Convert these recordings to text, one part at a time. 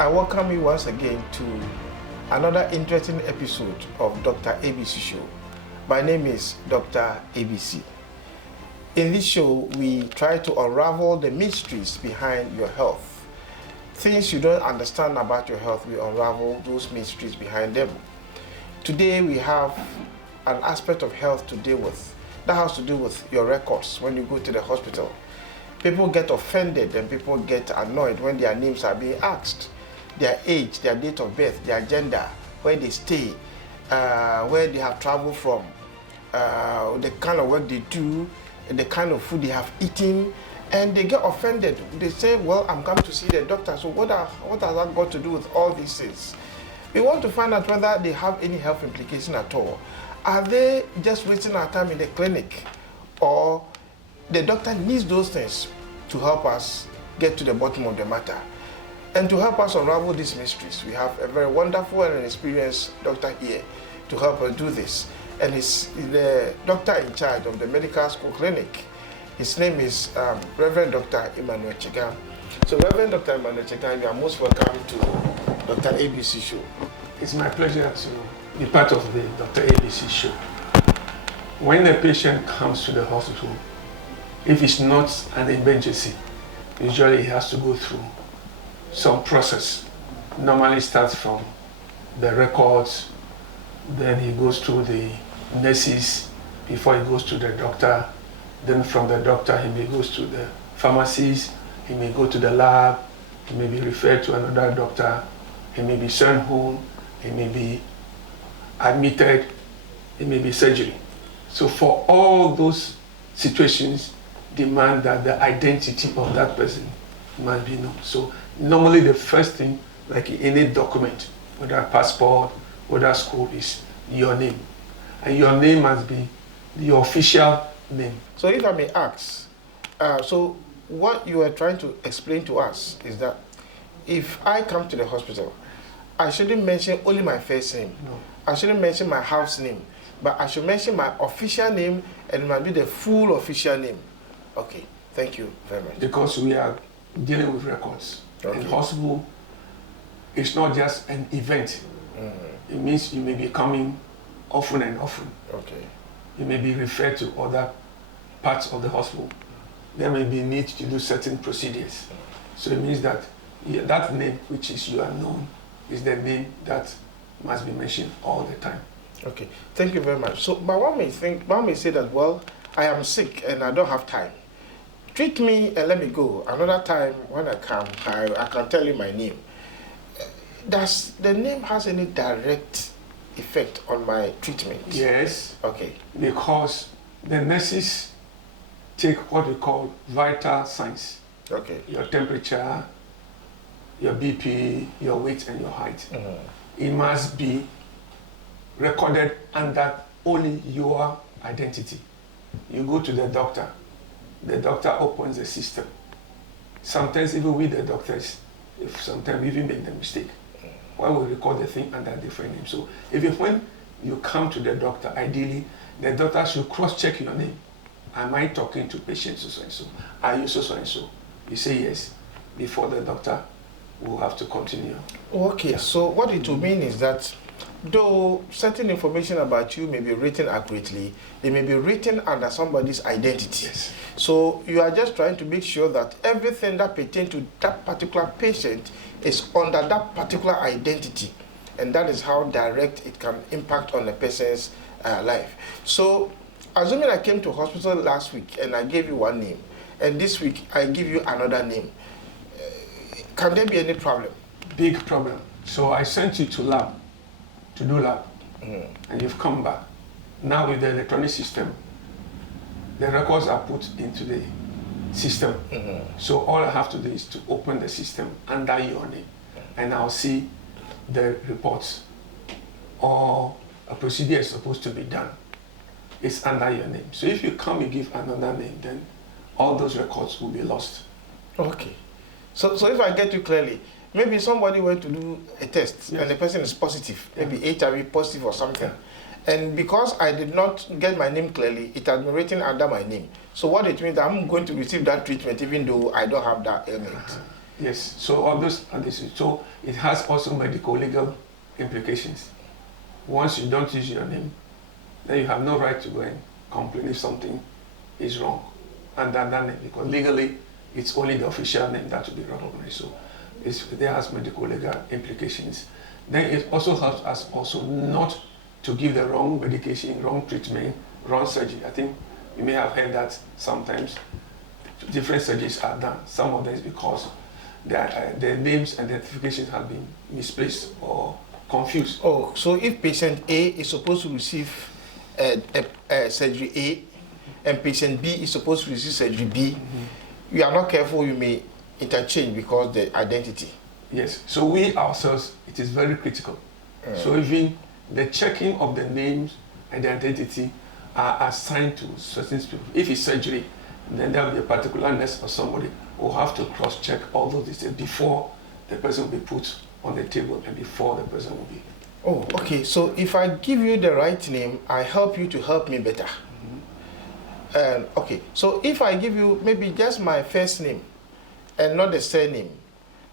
I welcome you once again to another interesting episode of Dr. ABC Show. My name is Dr. ABC. In this show, we try to unravel the mysteries behind your health. Things you don't understand about your health, we unravel those mysteries behind them. Today, we have an aspect of health to deal with. That has to do with your records when you go to the hospital. People get offended and people get annoyed when their names are being asked. Their age, their date of birth, their gender, where they stay, where they have traveled from, the kind of work they do, the kind of food they have eaten, and they get offended. They say, well, I'm coming to see the doctor, so what has that got to do with all these things? We want to find out whether they have any health implication at all. Are they just wasting our time in the clinic, or the doctor needs those things to help us get to the bottom of the matter? And to help us unravel these mysteries, we have a very wonderful and experienced doctor here to help us do this. And he's the doctor in charge of the medical school clinic. His name is Reverend Dr. Emmanuel Chega. So Reverend Dr. Emmanuel Chega, you are most welcome to Dr. ABC Show. It's my pleasure to be part of the Dr. ABC Show. When a patient comes to the hospital, if it's not an emergency, usually he has to go through some process. Normally starts from the records, then he goes through the nurses before he goes to the doctor. Then from the doctor he may go to the pharmacies, he may go to the lab, he may be referred to another doctor, he may be sent home, he may be admitted, it may be surgery. So for all those situations demand that the identity of that person must be known. So normally the first thing, like in any document, whether a passport, whether school, is your name. And your name must be the official name. So if I may ask, so what you are trying to explain to us is that if I come to the hospital, I shouldn't mention only my first name. No. I shouldn't mention my house name, but I should mention my official name, and it might be the full official name. Okay, thank you very much. Because we are dealing with records. Okay. In hospital, it's not just an event. It means you may be coming often and often. Okay. You may be referred to other parts of the hospital. There may be need to do certain procedures. So it means that that name, which is you are known, is the name that must be mentioned all the time. Okay, thank you very much. So, but one may say that, well, I am sick and I don't have time. Treat me and let me go. Another time when I come, I can tell you my name. Does the name has any direct effect on my treatment? Yes. Okay. Because the nurses take what we call vital signs. Okay. Your temperature, your BP, your weight, and your height. It must be recorded under only your identity. You go to the doctor opens the system. Sometimes even with the doctors, sometimes we even make the mistake. Why we record the thing under different names? So even when you come to the doctor, ideally, the doctor should cross-check your name. Am I talking to patient so and so? Are you so and so? You say yes, before the doctor will have to continue. Okay, so what it will mean is that though certain information about you may be written accurately, they may be written under somebody's identity. Yes. So you are just trying to make sure that everything that pertains to that particular patient is under that particular identity. And that is how direct it can impact on a person's life. So assuming I came to hospital last week and I gave you one name, and this week I give you another name, can there be any problem? Big problem. So I sent you to lab, to do lab, and you've come back. Now with the electronic system, the records are put into the system. So all I have to do is to open the system under your name, and I'll see the reports. Or a procedure is supposed to be done. It's under your name. So if you come and give another name, then all those records will be lost. Okay. So if I get you clearly, maybe somebody went to do a test, yes, and the person is positive, maybe HIV positive or something. And because I did not get my name clearly, it has been written under my name. So what it means, I'm going to receive that treatment even though I don't have that ailment. Yes, so all those are this. So it has also medical legal implications. Once you don't use your name, then you have no right to go and complain if something is wrong under that name, because legally it's only the official name that will be recognized. So there has medical legal implications. Then it also helps us also not to give the wrong medication, wrong treatment, wrong surgery. I think you may have heard that sometimes different surgeries are done. Some of them is because their names and identifications have been misplaced or confused. Oh, so if patient A is supposed to receive surgery A and patient B is supposed to receive surgery B, you are not careful, you may interchange because the identity. Yes, so we ourselves, it is very critical. So even the checking of the names and the identity are assigned to certain people. If it's surgery, then there will be a particular nurse or somebody who will have to cross-check all those details before the person will be put on the table and before the person will be. Oh, okay. So if I give you the right name, I help you to help me better. Okay. So if I give you maybe just my first name and not the surname,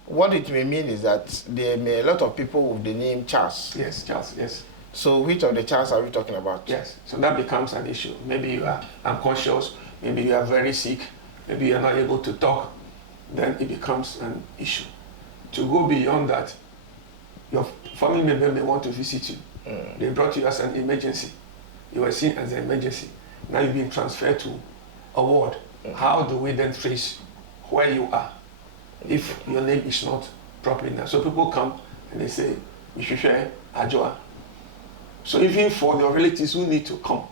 what it may mean is that there may be a lot of people with the name Charles. Yes, Charles, yes. So which of the Charles are we talking about? Yes, so that becomes an issue. Maybe you are unconscious, maybe you are very sick, maybe you are not able to talk, then it becomes an issue. To go beyond that, your family member may want to visit you. They brought you as an emergency. You were seen as an emergency. Now you've been transferred to a ward. How do we then trace where you are if your name is not properly known? So people come and they say, you should share Ajwa. So even for your relatives who need to come,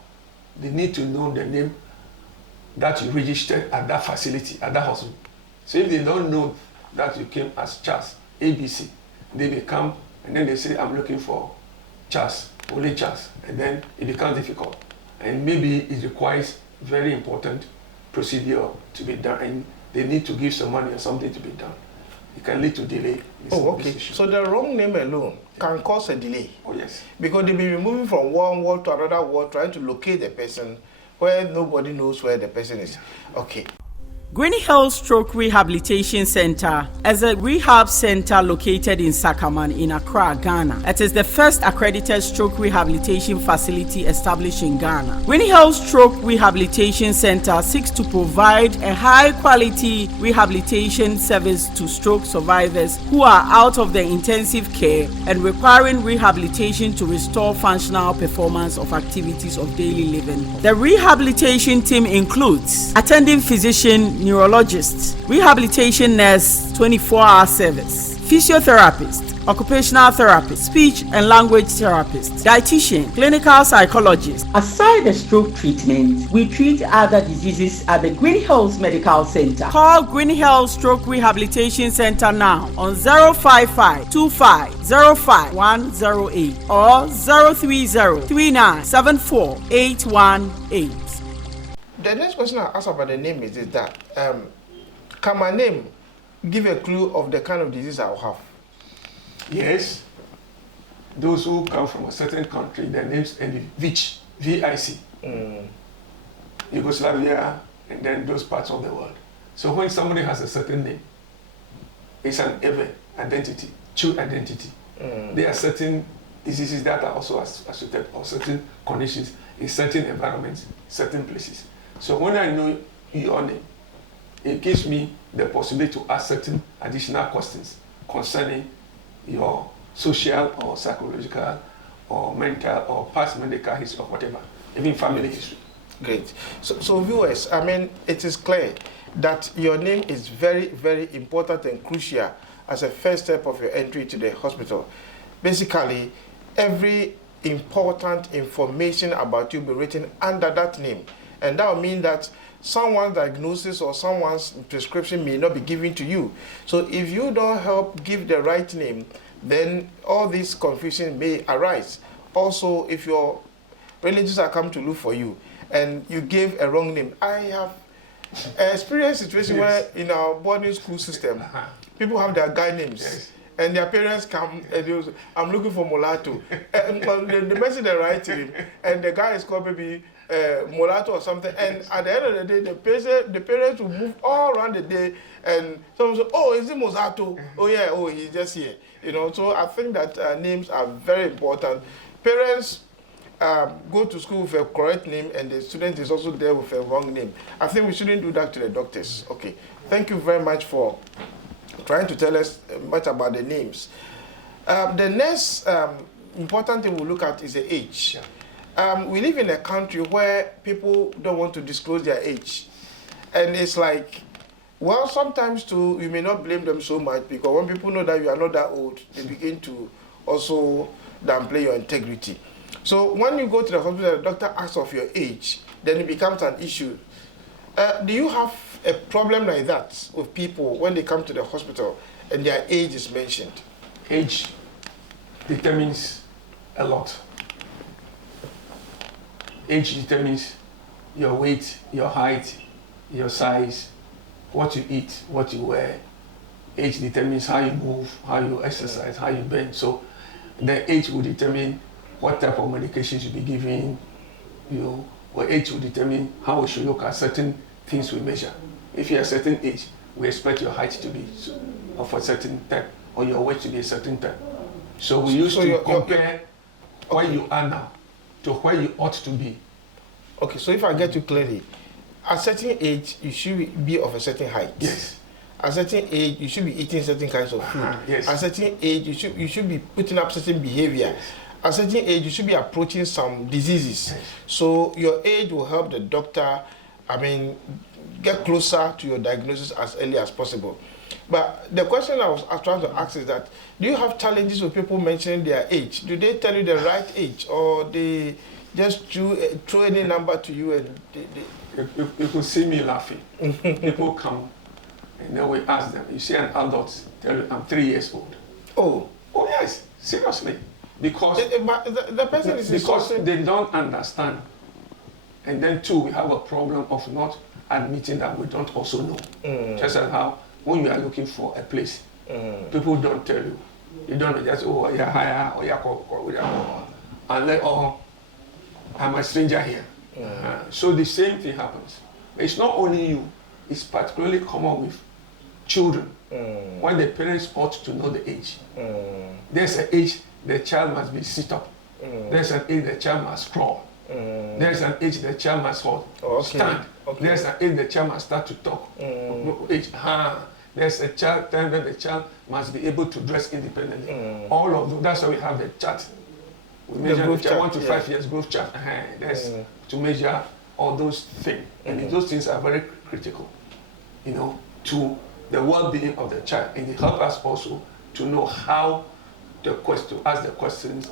they need to know the name that you registered at that facility, at that hospital. So if they don't know that you came as Charles, ABC, they may come and then they say, I'm looking for Charles, only Charles, and then it becomes difficult. And maybe it requires very important procedure to be done, and they need to give some money or something to be done. It can lead to delay. Oh, okay. So the wrong name alone can cause a delay. Oh, yes. Because they may be moving from one ward to another ward, trying to locate the person where nobody knows where the person is. Okay. Green Hill Stroke Rehabilitation Center is a rehab center located in Sakaman in Accra, Ghana. It is the first accredited stroke rehabilitation facility established in Ghana. Green Hill Stroke Rehabilitation Center seeks to provide a high-quality rehabilitation service to stroke survivors who are out of the intensive care and requiring rehabilitation to restore functional performance of activities of daily living. The rehabilitation team includes attending physician, neurologist, rehabilitation nurse, 24-hour service, physiotherapist, occupational therapist, speech and language therapist, dietitian, clinical psychologist. Aside the stroke treatment, we treat other diseases at the Green Hills Medical Center. Call Green Hills Stroke Rehabilitation Center now on 055 2505 108 or 030 3974 818. The next question I ask about the name is that can my name give a clue of the kind of disease I'll have? Yes. Those who come from a certain country, their names end in VIC, V-I-C. Yugoslavia, and then those parts of the world. So when somebody has a certain name, it's an identity, true identity. There are certain diseases that are also associated or certain conditions in certain environments, certain places. So when I know your name, it gives me the possibility to ask certain additional questions concerning your social or psychological or mental or past medical history or whatever, even family history. Great. So viewers, I mean, it is clear that your name is very, very important and crucial as a first step of your entry to the hospital. Basically, every important information about you will be written under that name. And that will mean that someone's diagnosis or someone's prescription may not be given to you. So if you don't help give the right name, then all this confusion may arise. Also, if your relatives are come to look for you and you gave a wrong name. I have experienced a situation where in our boarding school system, people have their guy names. And their parents come and I'm looking for Mulatto. And the message they write to him, and the guy is called maybe mulatto or something, and at the end of the day, the parents will move all around the day, and someone say, "Oh, is it Mozato? Oh yeah, oh he's just here." You know, so I think that names are very important. Parents go to school with a correct name, and the student is also there with a wrong name. I think we shouldn't do that to the doctors. Okay, thank you very much for trying to tell us much about the names. The next important thing we look at is the age. We live in a country where people don't want to disclose their age. And it's like, well, sometimes too, you may not blame them so much, because when people know that you are not that old, they begin to also downplay your integrity. So when you go to the hospital, the doctor asks of your age, then it becomes an issue. Do you have a problem like that with people when they come to the hospital and their age is mentioned? Age determines a lot. Age determines your weight, your height, your size, what you eat, what you wear. Age determines how you move, how you exercise, how you bend. So the age will determine what type of medication should be given you, or age will determine how we should look at certain things we measure. If you're a certain age, we expect your height to be of a certain type, or your weight to be a certain type. So we used to compare where you are now to where you ought to be. Okay, so if I get you clearly, at a certain age, you should be of a certain height. Yes. At a certain age, you should be eating certain kinds of food. Yes. At a certain age, you should be putting up certain behavior. Yes. At a certain age, you should be approaching some diseases. Yes. So your age will help the doctor, get closer to your diagnosis as early as possible. But the question I was trying to ask is that, do you have challenges with people mentioning their age? Do they tell you the right age, or they just throw any number to you and You could see me laughing. People come and then we ask them. You see an adult tell you, I'm 3 years old. Oh Yes, seriously. Because the person is insulting. they don't understand. And then two, we have a problem of not admitting that we don't also know. Just as how when you are looking for a place, people don't tell you. You don't know, just, oh, you're higher, or you're and then, oh, I'm a stranger here. So the same thing happens. It's not only you, it's particularly common with children, when the parents ought to know the age. There's an age the child must be sit up. There's an age the child must crawl. There's an age the child must stand. Okay. There's an age the child must start to talk. There's a child time when the child must be able to dress independently. All of those, that's why we have the chart. We measure the child 1 to 5 years growth chart. That's to measure all those things. And those things are very critical, to the well-being of the child. And it helps us also to know how to ask the questions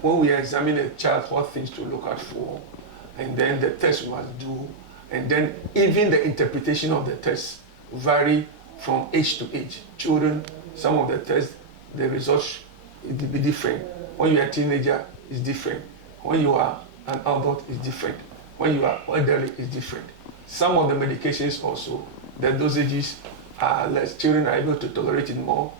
when we examine a child, what things to look out for, and then the test we must do, and then even the interpretation of the test vary from age to age. Children, some of the tests, the results will be different. When you're a teenager, it's different. When you are an adult, it's different. When you are elderly, it's different. Some of the medications also, the dosages are less. Children are able to tolerate it more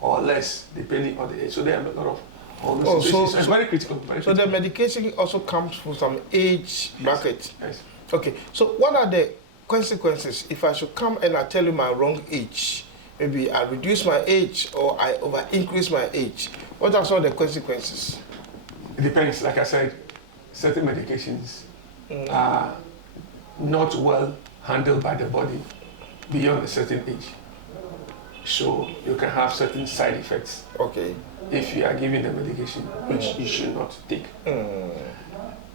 or less, depending on the age. So there are a lot of so it's very critical. So the medication also comes from some age bracket. Yes. Okay. So what are the consequences if I should come and I tell you my wrong age? Maybe I reduce my age or I over increase my age. What are some of the consequences? It depends. Like I said, certain medications are not well handled by the body beyond a certain age. So you can have certain side effects. Okay. If you are given the medication, which you should not take.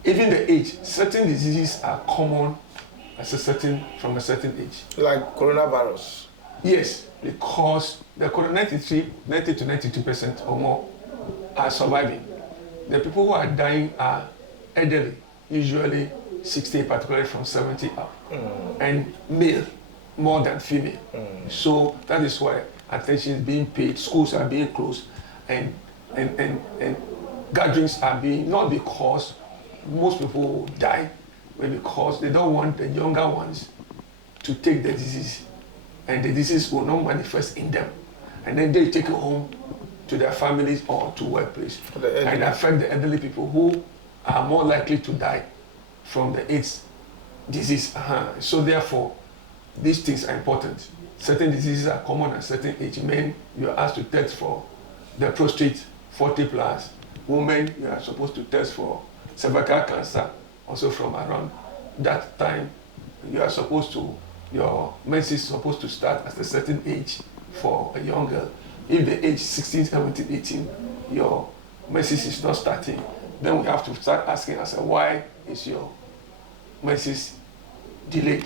Even the age, certain diseases are common from a certain age. Like coronavirus. Yes, because the 90 to 92% or more are surviving. The people who are dying are elderly, usually 60, particularly from 70 up, and male more than female. So that is why attention is being paid, schools are being closed, and gatherings are being, not because most people die, but because they don't want the younger ones to take the disease, and the disease will not manifest in them, and then they take it home to their families or to workplace, and affect the elderly people who are more likely to die from the AIDS disease. So therefore, these things are important. Certain diseases are common at certain age. Men, you are asked to test for the prostate 40 plus. Women, you are supposed to test for cervical cancer also from around that time. You are supposed to, your menses is supposed to start at a certain age for a young girl. If the age 16, 17, 18, your menses is not starting, then we have to start asking ourselves, why is your menses delayed?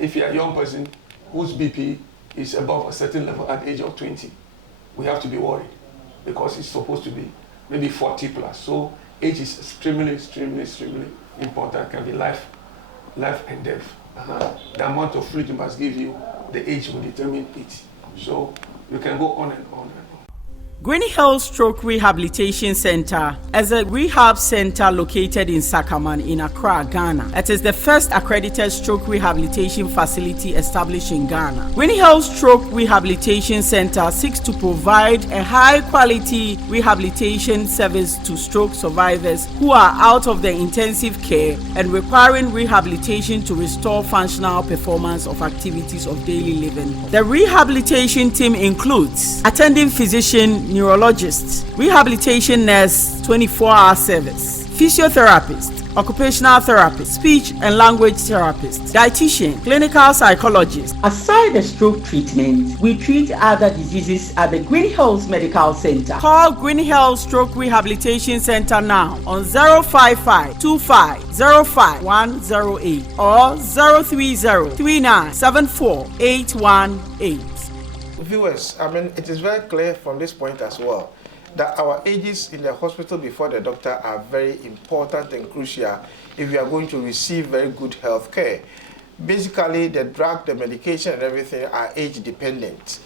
If you're a young person whose BP is above a certain level at the age of 20, we have to be worried because it's supposed to be maybe 40 plus. So age is extremely, extremely, extremely important. It can be life and death. The amount of fluid you must give you, the age will determine it. So you can go on and on and on. Green Hill Stroke Rehabilitation Center is a rehab center located in Sakaman in Accra, Ghana. It is the first accredited stroke rehabilitation facility established in Ghana. Green Hill Stroke Rehabilitation Center seeks to provide a high-quality rehabilitation service to stroke survivors who are out of the intensive care and requiring rehabilitation to restore functional performance of activities of daily living. The rehabilitation team includes attending physician, neurologist, rehabilitation nurse, 24-hour service, physiotherapist, occupational therapist, speech and language therapist, dietitian, clinical psychologist. Aside the stroke treatment, we treat other diseases at the Green Hills Medical Center. Call Green Hills Stroke Rehabilitation Center now on 055 2505 108 or 030 3974 818. Viewers, I mean, it is very clear from this point as well that our ages in the hospital before the doctor are very important and crucial if we are going to receive very good health care. Basically, the drug, the medication and everything are age dependent.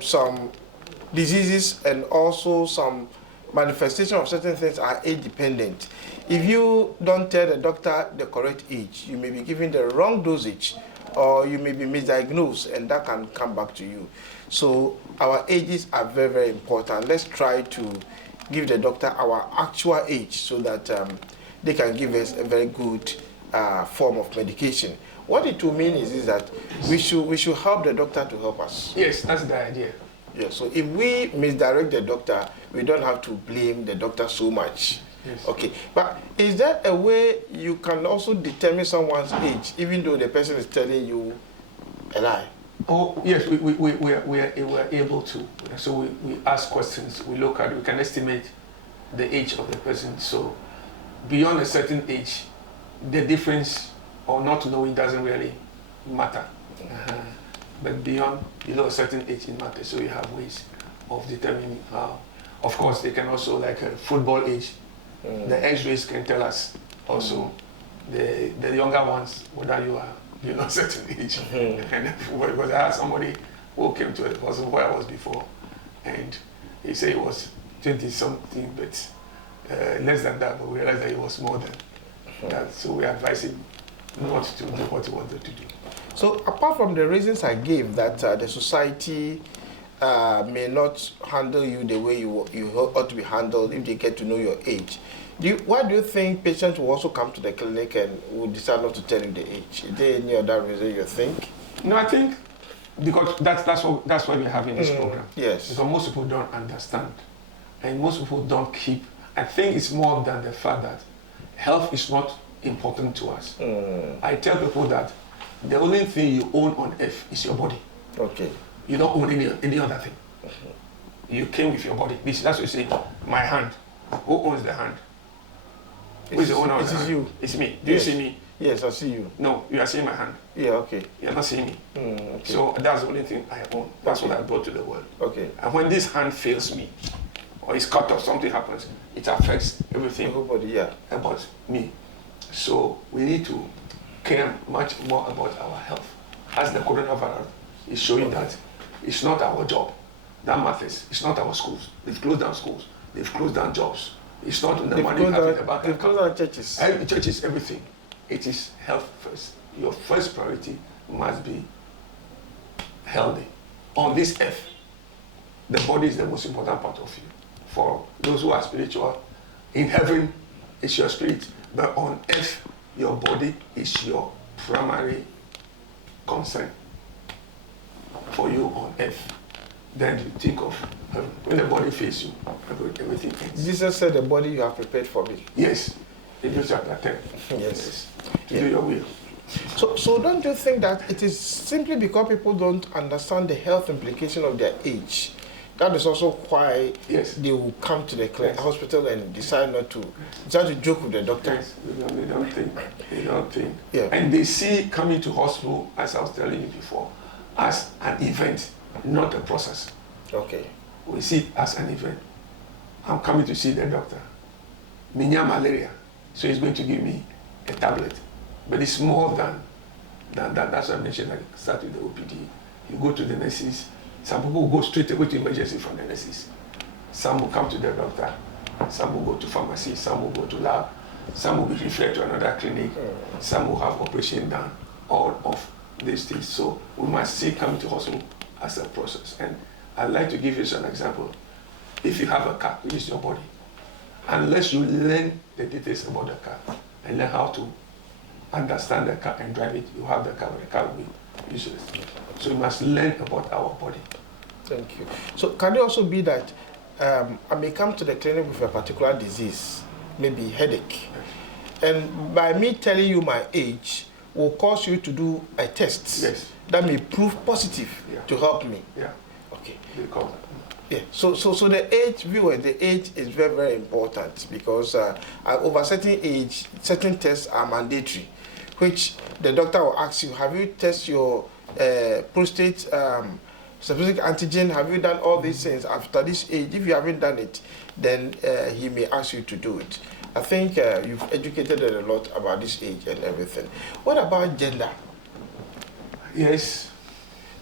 Some diseases and also some manifestation of certain things are age dependent. If you don't tell the doctor the correct age, you may be given the wrong dosage, or you may be misdiagnosed, and that can come back to you. So our ages are very, very important. Let's try to give the doctor our actual age so that they can give us a very good form of medication. What it will mean is that we should help the doctor to help us. Yes, that's the idea. Yeah, so if we misdirect the doctor, we don't have to blame the doctor so much. Yes. Okay, but is there a way you can also determine someone's age, even though the person is telling you a lie? Oh, yes, we are able to. So we ask questions, we look at, we can estimate the age of the person. So beyond a certain age, the difference or not knowing doesn't really matter. But beyond below a certain age, it matters. So you have ways of determining how. Of course, they can also, like a football age, the X-rays can tell us also the younger ones whether you are a certain age. And because I had somebody who came to the hospital where I was before, and he said he was 20 something, but less than that, but we realized that he was more than that. So we advised him not to do what he wanted to do. So apart from the reasons I gave that the society may not handle you the way you ought to be handled if they get to know your age, why do you think patients will also come to the clinic and will decide not to tell you the age? Is there any other reason you think? No, I think because that's why we're having this program. Yes. Because most people don't understand, and most people don't keep. I think it's more than the fact that health is not important to us. I tell people that the only thing you own on earth is your body. Okay. You don't own any other thing. You came with your body. That's what you say. My hand. Who owns the hand? Who is the owner of the hand? It is you. It's me. Do you see me? Yes, I see you. No, you are seeing my hand. Yeah, okay. You're not seeing me. Okay. So that's the only thing I own. That's what I brought to the world. Okay. And when this hand fails me, or is cut off, something happens, it affects everything Everybody, yeah. about me. So we need to care much more about our health. As the coronavirus is showing that it's not our job that matters. It's not our schools. They've closed down schools. They've closed down jobs. It's not the money you have in the bank account. They've closed down churches. Churches, everything. It is health first. Your first priority must be healthy. On this earth, the body is the most important part of you. For those who are spiritual, in heaven, it's your spirit. But on earth, your body is your primary concern for you on earth, then you think of heaven. When the body fails you, everything ends. Jesus said, the body you have prepared for me. Yes. Hebrews chapter 10. Yes. To do your will. So don't you think that it is simply because people don't understand the health implication of their age? That is also why they will come to the hospital and decide to joke with the doctor. Yes, they don't think. Yeah. And they see coming to hospital, as I was telling you before, as an event, not a process. Okay. We see it as an event. I'm coming to see the doctor. Minya malaria, so he's going to give me a tablet. But it's more than that. That's why I mentioned, like, start with the OPD. You go to the nurses. Some people will go straight away to emergency from the nurses. Some will come to the doctor. Some will go to pharmacy. Some will go to lab. Some will be referred to another clinic. Some will have operation done. All of these things. So we must see coming to hospital as a process. And I'd like to give you an example. If you have a car, which is your body, unless you learn the details about the car and learn how to understand the car and drive it, you have the car, but the car will be useless. So we must learn about our body. Thank you. So can it also be that I may come to the clinic with a particular disease, maybe headache, and by me telling you my age will cause you to do a test that may prove positive to help me? Yeah. Okay. Yeah. So the age, viewer, the age is very, very important because over certain age, certain tests are mandatory, which the doctor will ask you, have you tested your prostate specific antigen? Have you done all these things after this age? If you haven't done it, then he may ask you to do it. I think you've educated a lot about this age and everything. What about gender? Yes.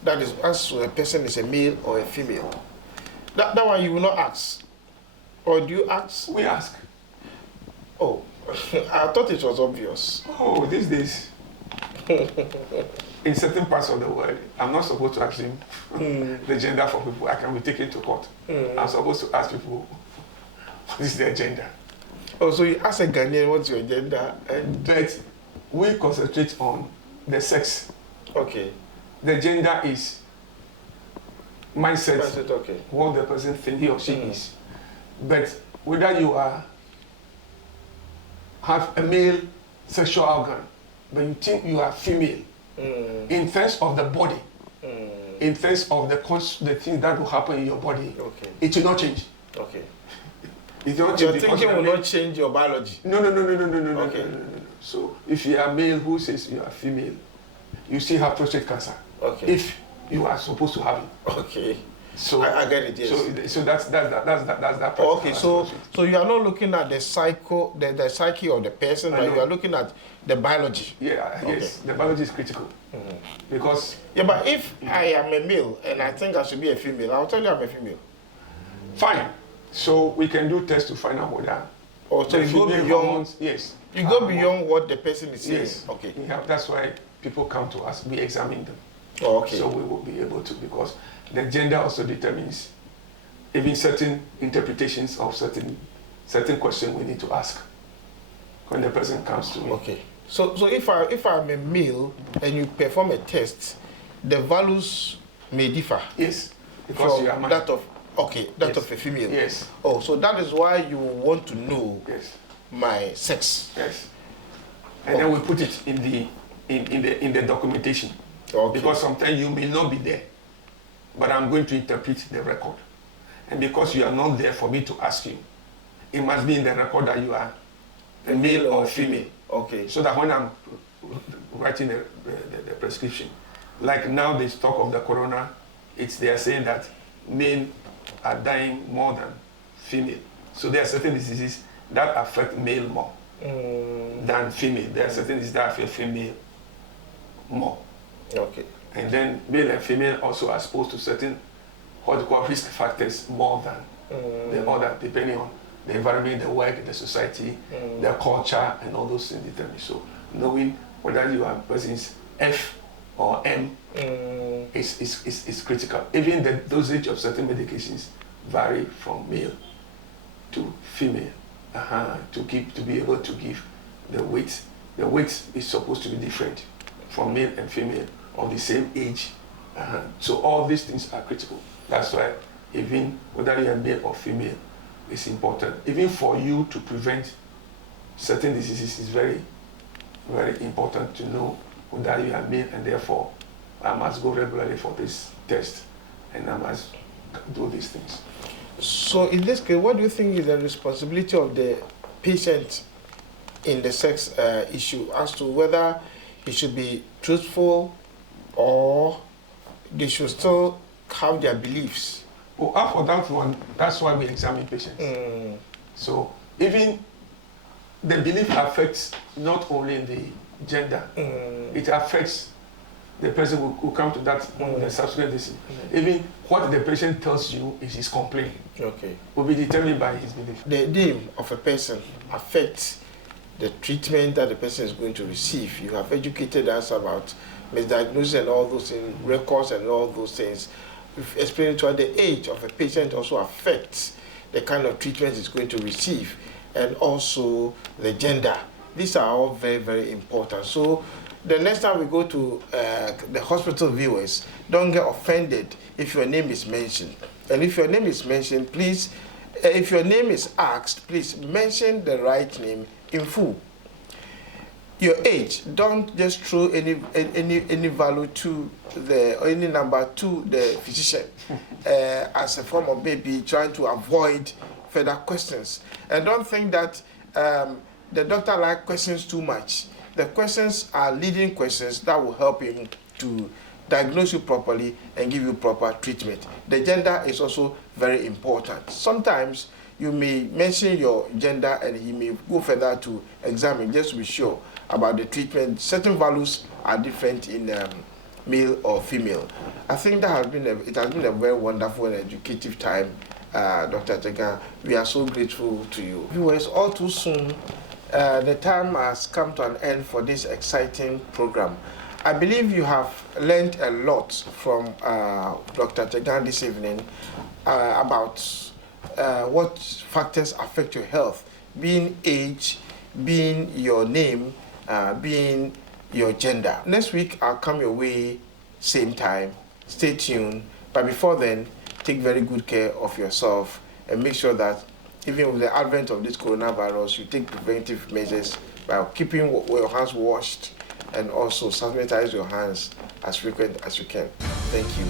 That is, as a person is a male or a female. That one you will not ask. Or do you ask? We ask. Oh, I thought it was obvious. Oh, these days, in certain parts of the world, I'm not supposed to ask him the gender for people. I can be taken to court. I'm supposed to ask people what is their gender. Oh, so you ask a Ghanaian what's your gender? But we concentrate on the sex. Okay. The gender is mindset, okay. What the person thinks he or she is. But whether you have a male sexual organ, but you think you are female, in terms of the body, in terms of the things that will happen in your body, it will not change. Okay. It will not Your change. thinking will not change your biology. No. Okay. No. So if you are male who says you are female, you still have prostate cancer. Okay. If you are supposed to have it. Okay. So I get it. Yes. So that's that. Okay. So you are not looking at the psyche of the person, but you are looking at the biology. Yeah. Okay. Yes. The biology is critical. Because. Yeah, but if I am a male and I think I should be a female, I'll tell you I'm a female. Fine. So we can do tests to find out whether. Oh, so you go beyond. Hormones, yes. You go beyond what the person is saying. Yes. Okay. Yeah, that's why people come to us. We examine them. Oh, okay. So we will be able to, because the gender also determines even certain interpretations of certain questions we need to ask when the person comes to me. Okay. So if I'm a male and you perform a test, the values may differ. Yes. Because you are male. That of a female. Yes. Oh, so that is why you want to know my sex. Yes. And then we put it in the documentation. Okay. Because sometimes you may not be there, but I'm going to interpret the record. And because you are not there for me to ask you, it must be in the record that you are a male or female. Okay. So that when I'm writing the prescription, like now they talk of the corona, they are saying that men are dying more than female. So there are certain diseases that affect male more than female. There are certain diseases that affect female more. Okay. And then male and female also are exposed to certain what we call risk factors more than the other, depending on the environment, the work, the society, the culture, and all those things determine. So knowing whether you are person's F or M is critical. Even the dosage of certain medications vary from male to female to be able to give the weight the weight is supposed to be different from male and female of the same age. So all these things are critical. That's why even whether you're male or female is important. Even for you to prevent certain diseases is very, very important to know whether you are male, and therefore I must go regularly for this test and I must do these things. So in this case, what do you think is the responsibility of the patient in the sex issue as to whether he should be truthful or they should still have their beliefs? Well, for that one, that's why we examine patients. So even the belief affects not only the gender, it affects the person who come to that the subsequent disease. Even what the patient tells you is his complaint. Okay. Will be determined by his belief. The name of a person affects the treatment that the person is going to receive. You have educated us about misdiagnosis and all those things, records and all those things. We've explained to us the age of a patient also affects the kind of treatment he's going to receive, and also the gender. These are all very, very important. So the next time we go to the hospital viewers, don't get offended if your name is mentioned. And if your name is mentioned, please, if your name is asked, please mention the right name in full. Your age, don't just throw any value to or any number to the physician as a form of maybe trying to avoid further questions. And don't think that the doctor likes questions too much. The questions are leading questions that will help him to diagnose you properly and give you proper treatment. The gender is also very important. Sometimes you may mention your gender and he may go further to examine just to be sure about the treatment. Certain values are different in male or female. I think that it has been a very wonderful and educative time, Dr. Tegan. We are so grateful to you. Viewers, all too soon, the time has come to an end for this exciting program. I believe you have learned a lot from Dr. Tegan this evening about what factors affect your health, being age, being your name, being your gender. Next week, I'll come your way, same time. Stay tuned. But before then, take very good care of yourself and make sure that even with the advent of this coronavirus, you take preventive measures by keeping your hands washed and also sanitize your hands as frequent as you can. Thank you.